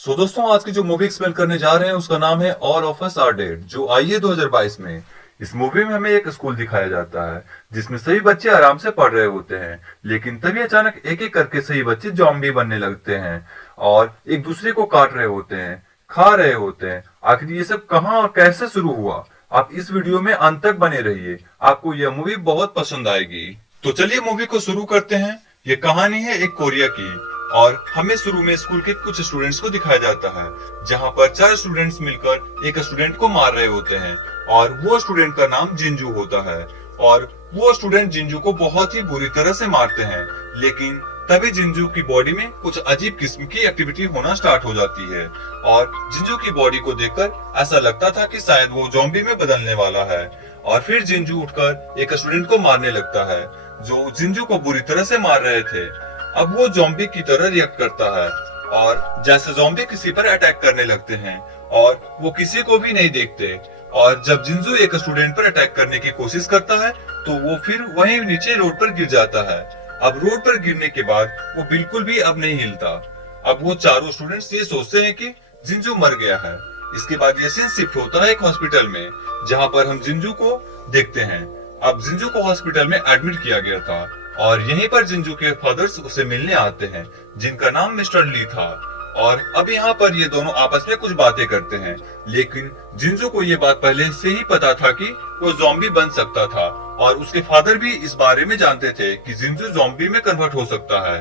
दोस्तों, आज की जो मूवी एक्सप्लेन करने जा रहे हैं उसका नाम है all of us are dead, जो आई है 2022 में। इस मूवी में हमें एक स्कूल दिखाया जाता है जिसमें सभी बच्चे आराम से पढ़ रहे होते हैं, लेकिन तभी अचानक एक एक करके सही बच्चे जॉम्बी बनने लगते हैं और एक दूसरे को काट रहे होते हैं, खा रहे होते हैं। आखिर ये सब कहां और कैसे शुरू हुआ, आप इस वीडियो में अंत तक बने रहिए, आपको यह मूवी बहुत पसंद आएगी। तो चलिए मूवी को शुरू करते हैं। ये कहानी है एक कोरिया की और हमें शुरू में स्कूल के कुछ स्टूडेंट्स को दिखाया जाता है, जहां पर 4 स्टूडेंट्स मिलकर एक स्टूडेंट को मार रहे होते हैं और वो स्टूडेंट का नाम जिंजू होता है। और वो स्टूडेंट जिंजू को बहुत ही बुरी तरह से मारते हैं, लेकिन तभी जिंजू की बॉडी में कुछ अजीब किस्म की एक्टिविटी होना स्टार्ट हो जाती है और जिंजू की बॉडी को देखकर ऐसा लगता था कि शायद वो ज़ॉम्बी में बदलने वाला है। और फिर जिंजू उठकर एक स्टूडेंट को मारने लगता है जो जिंजू को बुरी तरह से मार रहे थे। अब वो ज़ॉम्बी की तरह रिएक्ट करता है और जैसे ज़ॉम्बी किसी पर अटैक करने लगते हैं और वो किसी को भी नहीं देखते। और जब जिंजू एक स्टूडेंट पर अटैक करने की कोशिश करता है तो वो फिर वहीं नीचे रोड पर गिर जाता है। अब रोड पर गिरने के बाद वो बिल्कुल भी अब नहीं हिलता। अब वो चारों स्टूडेंट्स ये सोचते हैं कि जिंजू मर गया है। इसके बाद ये सीन शिफ्ट होता है एक हॉस्पिटल में, जहाँ पर हम जिंजू को देखते हैं। अब जिंजू को हॉस्पिटल में एडमिट किया गया था और यहीं पर जिंजू के फादर्स उसे मिलने आते हैं, जिनका नाम मिस्टर ली था। और अब यहाँ पर ये दोनों आपस में कुछ बातें करते हैं, लेकिन जिंजू को ये बात पहले से ही पता था कि वो ज़ॉम्बी बन सकता था और उसके फादर भी इस बारे में जानते थे कि जिंजू ज़ॉम्बी में कन्वर्ट हो सकता है।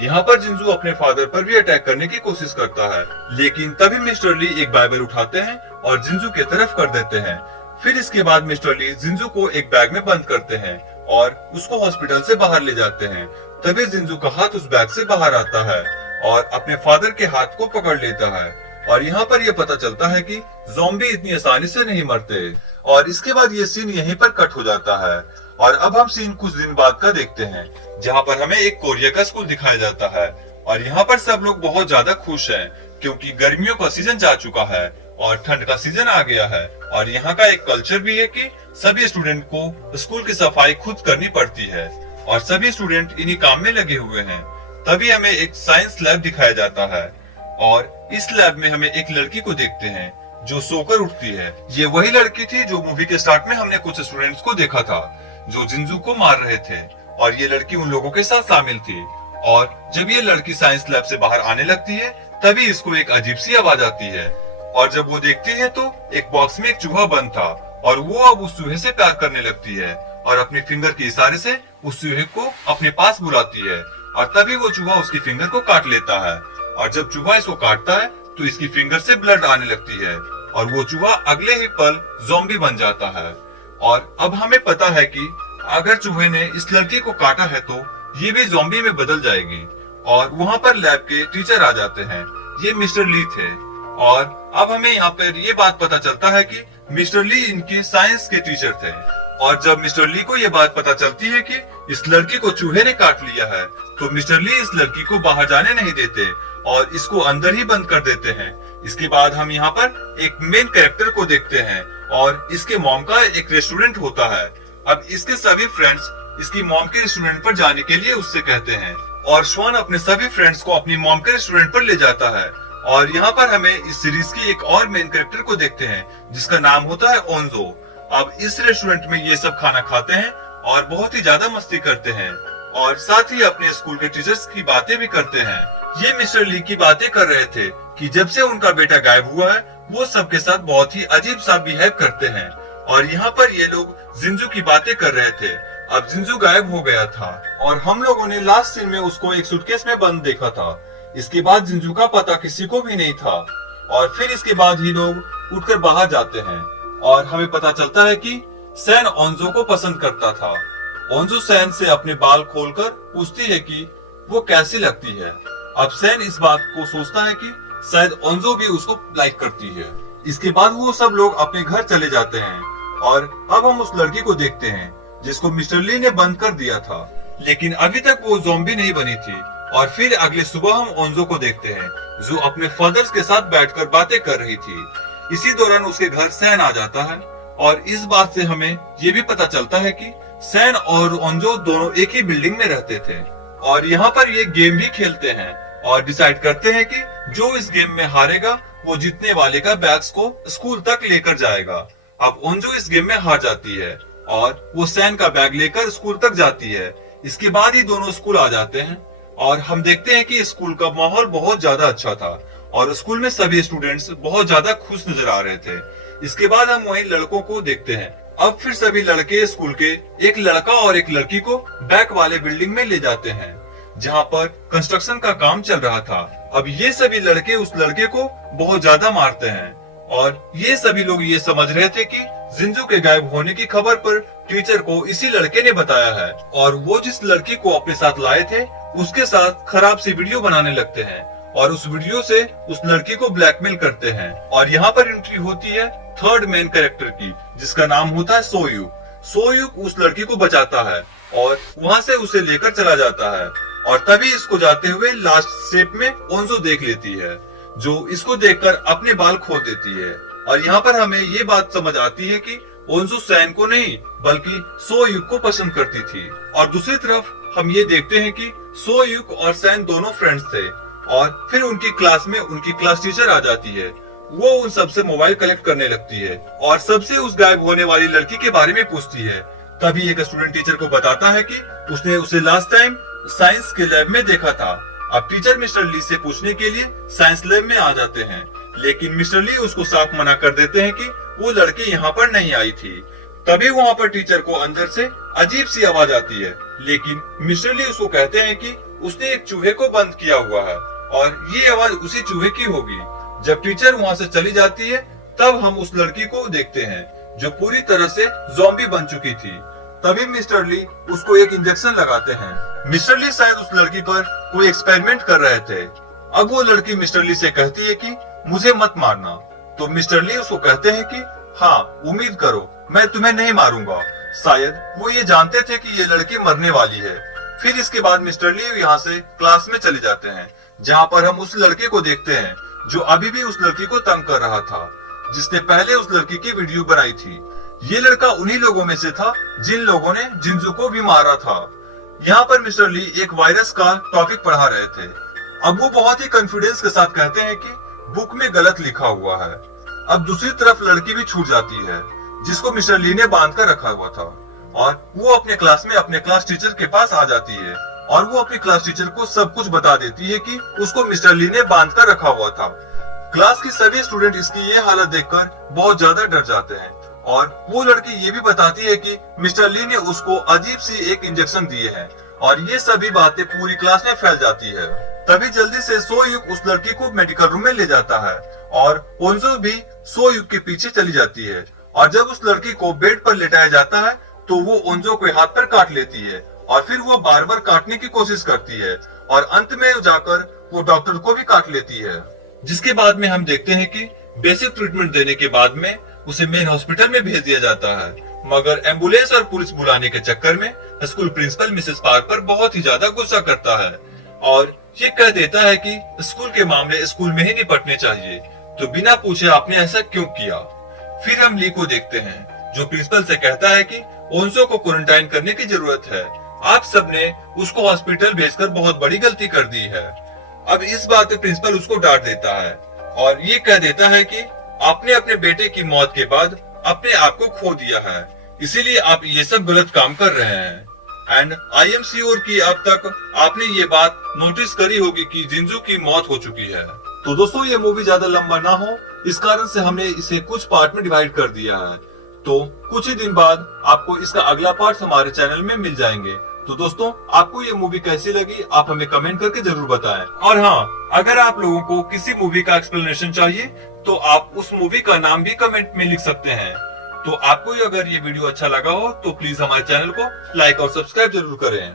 यहाँ पर जिंजू अपने फादर पर भी अटैक करने की कोशिश करता है, लेकिन तभी मिस्टर ली एक बाइबल उठाते हैं और जिंजू की तरफ कर देते हैं। फिर इसके बाद मिस्टर ली जिंजू को एक बैग में बंद करते हैं और उसको हॉस्पिटल से बाहर ले जाते हैं। तभी जिंजू का हाथ उस बैग से बाहर आता है और अपने फादर के हाथ को पकड़ लेता है। और यहाँ पर यह पता चलता है कि ज़ॉम्बी इतनी आसानी से नहीं मरते। और इसके बाद ये सीन यहीं पर कट हो जाता है और अब हम सीन कुछ दिन बाद का देखते हैं, जहाँ पर हमें एक कोरिया का स्कूल दिखाया जाता है। और यहाँ पर सब लोग बहुत ज्यादा खुश हैं क्योंकि गर्मियों का सीजन जा चुका है और ठंड का सीजन आ गया है। और यहाँ का एक कल्चर भी है कि सभी स्टूडेंट को स्कूल की सफाई खुद करनी पड़ती है और सभी स्टूडेंट इन्हीं काम में लगे हुए हैं। तभी हमें एक साइंस लैब दिखाया जाता है और इस लैब में हमें एक लड़की को देखते हैं जो सोकर उठती है। ये वही लड़की थी जो मूवी के स्टार्ट में हमने कुछ स्टूडेंट्स को देखा था जो जिंजू को मार रहे थे, और ये लड़की उन लोगों के साथ शामिल थी। और जब ये लड़की साइंस लैब से बाहर आने लगती है तभी इसको एक अजीब सी आवाज आती है और जब वो देखती है तो एक बॉक्स में एक चूहा बंद था और वो अब उस चूहे से प्यार करने लगती है और अपने फिंगर के इशारे से उस चूहे को अपने पास बुलाती है। और तभी वो चूहा उसकी फिंगर को काट लेता है और जब चूहा इसको काटता है तो इसकी फिंगर से ब्लड आने लगती है और वो चूहा अगले ही पल ज़ॉम्बी बन जाता है। और अब हमें पता है कि अगर चूहे ने इस लड़की को काटा है तो ये भी ज़ॉम्बी में बदल जाएगी। और वहाँ पर लैब के टीचर आ जाते हैं, ये मिस्टर ली थे। और अब हमें यहाँ पर ये बात पता चलता है कि मिस्टर ली इनके साइंस के टीचर थे। और जब मिस्टर ली को ये बात पता चलती है कि इस लड़की को चूहे ने काट लिया है तो मिस्टर ली इस लड़की को बाहर जाने नहीं देते और इसको अंदर ही बंद कर देते हैं। इसके बाद हम यहाँ पर एक मेन कैरेक्टर को देखते हैं और इसके मॉम का एक रेस्टोरेंट होता है। अब इसके सभी फ्रेंड्स इसकी मॉम के रेस्टोरेंट पर जाने के लिए उससे कहते हैं और श्वान अपने सभी फ्रेंड्स को अपनी मॉम के रेस्टोरेंट पर ले जाता है। और यहाँ पर हमें इस सीरीज की एक और मेन कैरेक्टर को देखते हैं जिसका नाम होता है ओंजो। अब इस रेस्टोरेंट में ये सब खाना खाते हैं और बहुत ही ज्यादा मस्ती करते हैं और साथ ही अपने स्कूल के टीचर्स की बातें भी करते हैं। ये मिस्टर ली की बातें कर रहे थे कि जब से उनका बेटा गायब हुआ है वो सबके साथ बहुत ही अजीब सा बिहेव करते हैं। और यहाँ पर ये लोग जिंजू की बातें कर रहे थे। अब जिंजू गायब हो गया था और हम लोगों ने लास्ट सीन में उसको एक सूटकेस में बंद देखा था। इसके बाद जिंजू का पता किसी को भी नहीं था और फिर इसके बाद ही लोग उठकर बाहर जाते हैं और हमें पता चलता है कि सैन ओंजो को पसंद करता था। ओंजो सैन से अपने बाल खोलकर पूछती है कि वो कैसी लगती है। अब सैन इस बात को सोचता है कि शायद ओंजो भी उसको लाइक करती है। इसके बाद वो सब लोग अपने घर चले जाते हैं और अब हम उस लड़की को देखते हैं जिसको मिस्टर ली ने बंद कर दिया था, लेकिन अभी तक वो ज़ॉम्बी नहीं बनी थी। और फिर अगले सुबह हम ओंजो को देखते हैं जो अपने फादर्स के साथ बैठकर बातें कर रही थी। इसी दौरान उसके घर सैन आ जाता है और इस बात से हमें ये भी पता चलता है कि सैन और ओंजो दोनों एक ही बिल्डिंग में रहते थे और यहाँ पर ये गेम भी खेलते हैं। और डिसाइड करते हैं कि जो इस गेम में हारेगा वो जीतने वाले का बैग्स को स्कूल तक लेकर जाएगा। अब ओंजो इस गेम में हार जाती है और वो सैन का बैग लेकर स्कूल तक जाती है। इसके बाद ही दोनों स्कूल आ जाते हैं और हम देखते हैं कि स्कूल का माहौल बहुत ज्यादा अच्छा था और स्कूल में सभी स्टूडेंट्स बहुत ज्यादा खुश नजर आ रहे थे। इसके बाद हम वहीं लड़कों को देखते हैं। अब फिर सभी लड़के स्कूल के एक लड़का और एक लड़की को बैक वाले बिल्डिंग में ले जाते हैं जहाँ पर कंस्ट्रक्शन का काम चल रहा था। अब ये सभी लड़के उस लड़के को बहुत ज्यादा मारते हैं और ये सभी लोग ये समझ रहे थे कि जिंजू के गायब होने की खबर पर टीचर को इसी लड़के ने बताया है और वो जिस लड़की को अपने साथ लाए थे उसके साथ खराब सी वीडियो बनाने लगते हैं और उस वीडियो से उस लड़की को ब्लैकमेल करते हैं। और यहाँ पर एंट्री होती है थर्ड मेन कैरेक्टर की जिसका नाम होता है सोयुक। सोयुक उस लड़की को बचाता है और वहाँ से उसे लेकर चला जाता है और तभी इसको जाते हुए लास्ट स्टेप में ओंजो देख लेती है जो इसको देखकर अपने बाल खो देती है। और यहाँ पर हमें ये बात समझ आती है कि ओंजो सैन को नहीं बल्कि सोयुक को पसंद करती थी। और दूसरी तरफ हम ये देखते हैं कि सोयुक और सैन दोनों फ्रेंड्स थे और फिर उनकी क्लास में उनकी क्लास टीचर आ जाती है। वो उन सबसे मोबाइल कलेक्ट करने लगती है और सबसे उस गायब होने वाली लड़की के बारे में पूछती है। तभी एक स्टूडेंट टीचर को बताता है कि उसने उसे लास्ट टाइम साइंस के लैब में देखा था। अब टीचर मिस्टर ली से पूछने के लिए साइंस लैब में आ जाते हैं लेकिन मिस्टर ली उसको साफ मना कर देते हैं कि वो लड़की यहाँ पर नहीं आई थी। तभी वहाँ पर टीचर को अंदर से अजीब सी आवाज आती है लेकिन मिस्टर ली उसको कहते हैं कि उसने एक चूहे को बंद किया हुआ है और ये आवाज उसी चूहे की होगी। जब टीचर वहाँ से चली जाती है तब हम उस लड़की को देखते हैं जो पूरी तरह से ज़ॉम्बी बन चुकी थी। तभी मिस्टर ली उसको एक इंजेक्शन लगाते हैं। मिस्टर ली शायद उस लड़की पर कोई एक्सपेरिमेंट कर रहे थे। अब वो लड़की मिस्टर ली से कहती है कि मुझे मत मारना। तो मिस्टर ली उसको कहते हैं कि हाँ उम्मीद करो मैं तुम्हें नहीं मारूंगा। शायद वो ये जानते थे कि ये लड़की मरने वाली है। फिर इसके बाद मिस्टर ली यहाँ से क्लास में चले जाते हैं जहाँ पर हम उस लड़के को देखते हैं जो अभी भी उस लड़की को तंग कर रहा था जिसने पहले उस लड़की की वीडियो बनाई थी। ये लड़का उन्हीं लोगों में से था जिन लोगों ने जिंजू को भी मारा था। यहाँ पर मिस्टर ली एक वायरस का टॉपिक पढ़ा रहे थे। अब वो बहुत ही कॉन्फिडेंस के साथ कहते हैं कि बुक में गलत लिखा हुआ है। अब दूसरी तरफ लड़की भी छूट जाती है जिसको मिस्टर ली ने बांध कर रखा हुआ था और वो अपने क्लास में अपने क्लास टीचर के पास आ जाती है और वो अपनी क्लास टीचर को सब कुछ बता देती है कि उसको मिस्टर ली ने बांध कर रखा हुआ था। क्लास की सभी स्टूडेंट इसकी ये हालत देखकर बहुत ज्यादा डर जाते हैं और वो लड़की ये भी बताती है कि मिस्टर ली ने उसको अजीब सी एक इंजेक्शन दिए हैं और ये सभी बातें पूरी क्लास में फैल जाती है। तभी जल्दी से सोयुक उस लड़की को मेडिकल रूम में ले जाता है और ओंजो भी सोयुक के पीछे चली जाती है और जब उस लड़की को बेड पर लेटाया जाता है तो वो ओंजो को हाथ पर काट लेती है और फिर वो बार बार काटने की कोशिश करती है और अंत में जाकर वो डॉक्टर को भी काट लेती है। जिसके बाद में हम देखते हैं कि बेसिक ट्रीटमेंट देने के बाद में उसे मेन हॉस्पिटल में भेज दिया जाता है मगर एम्बुलेंस और पुलिस बुलाने के चक्कर में स्कूल प्रिंसिपल मिसेस पार्कर बहुत ही ज्यादा गुस्सा करता है और ये कह देता है कि स्कूल के मामले स्कूल में ही निपटने चाहिए तो बिना पूछे आपने ऐसा क्यों किया। फिर हम ली को देखते हैं जो प्रिंसिपल से कहता है कि ओंजो को क्वारंटाइन करने की जरूरत है। आप सबने उसको हॉस्पिटल भेजकर बहुत बड़ी गलती कर दी है। अब इस बात पे प्रिंसिपल उसको डांट देता है और ये कह देता है कि आपने अपने बेटे की मौत के बाद अपने आप को खो दिया है इसीलिए आप ये सब गलत काम कर रहे हैं। एंड आई एम श्योर कि अब तक आपने ये बात नोटिस करी होगी कि जिंजू की मौत हो चुकी है। तो दोस्तों ये मूवी ज्यादा लंबा ना हो इस कारण से हमने इसे कुछ पार्ट में डिवाइड कर दिया है तो कुछ ही दिन बाद आपको इसका अगला पार्ट हमारे चैनल में मिल जाएंगे। तो दोस्तों आपको ये मूवी कैसी लगी आप हमें कमेंट करके जरूर बताएं। और हाँ अगर आप लोगों को किसी मूवी का एक्सप्लेनेशन चाहिए तो आप उस मूवी का नाम भी कमेंट में लिख सकते हैं। तो आपको अगर ये वीडियो अच्छा लगा हो तो प्लीज हमारे चैनल को लाइक और सब्सक्राइब जरूर करें।